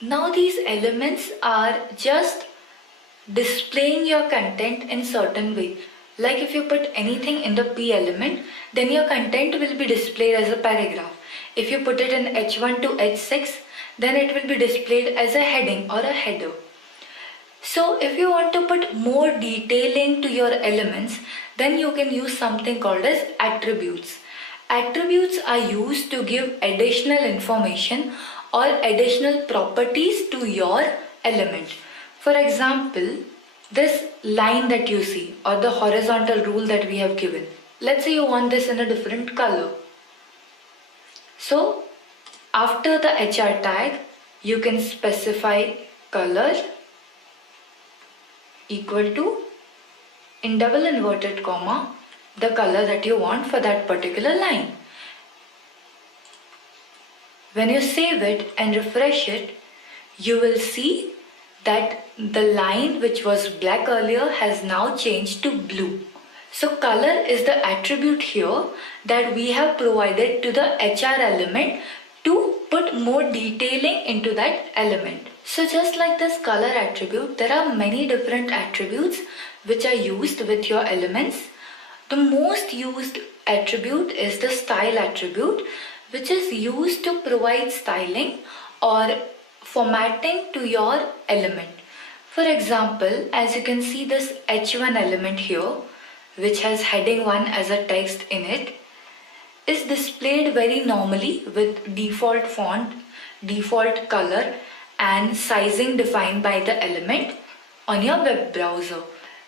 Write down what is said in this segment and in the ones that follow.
Now these elements are just displaying your content in certain way. Like if you put anything in the P element, then your content will be displayed as a paragraph. If you put it in H1 to H6, then it will be displayed as a heading or a header. So if you want to put more detailing to your elements, then you can use something called as attributes. Attributes are used to give additional information or additional properties to your element. For example, this line that you see or the horizontal rule that we have given. Let's say you want this in a different color. So after the HR tag, you can specify color equal to, in double inverted comma, the color that you want for that particular line. When you save it and refresh it, you will see that the line which was black earlier has now changed to blue. So color is the attribute here that we have provided to the HR element to put more detailing into that element. So just like this color attribute, there are many different attributes which are used with your elements. The most used attribute is the style attribute, which is used to provide styling or formatting to your element. For example, as you can see this H1 element here, which has heading 1 as a text in it, is displayed very normally with default font, default color and sizing defined by the element on your web browser.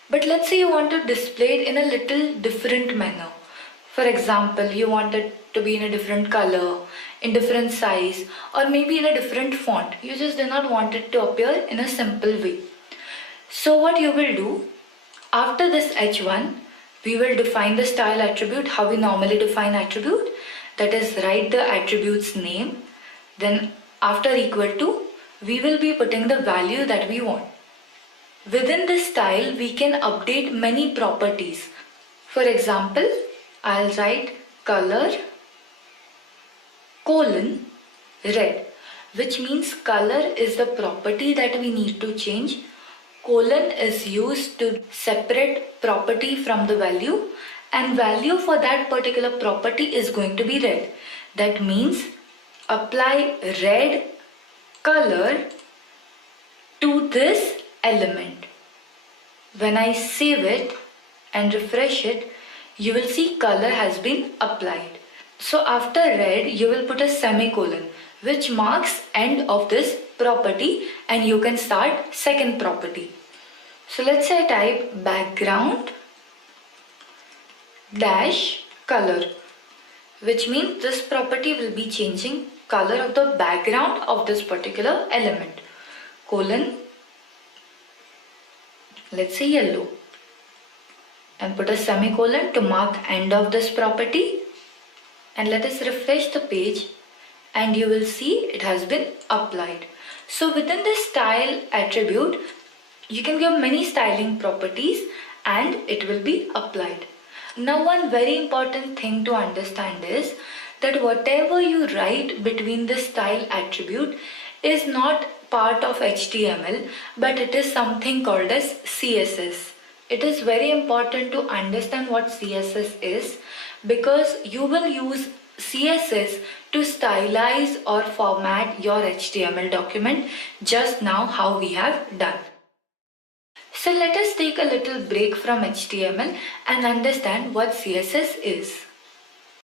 But let's say you want to display it in a little different manner. For example, you want it to be in a different color, in different size, or maybe in a different font. You just do not want it to appear in a simple way. So what you will do, after this H1, we will define the style attribute, how we normally define attribute. That is, write the attribute's name. Then after equal to, we will be putting the value that we want. Within this style, we can update many properties. For example, I'll write color colon red, which means color is the property that we need to change. Colon is used to separate property from the value, and value for that particular property is going to be red. That means apply red color to this element. When I save it and refresh it, you will see color has been applied. So after red, you will put a semicolon, which marks end of this property, and you can start second property. So let's say I type background dash color, which means this property will be changing color of the background of this particular element. Colon, let's say yellow, and put a semicolon to mark end of this property. And let us refresh the page, and you will see it has been applied. So within this style attribute, you can give many styling properties and it will be applied. Now one very important thing to understand is that whatever you write between the style attribute is not part of HTML, but it is something called as CSS. It is very important to understand what CSS is, because you will use CSS to stylize or format your HTML document, just now how we have done. So let us take a little break from HTML and understand what CSS is.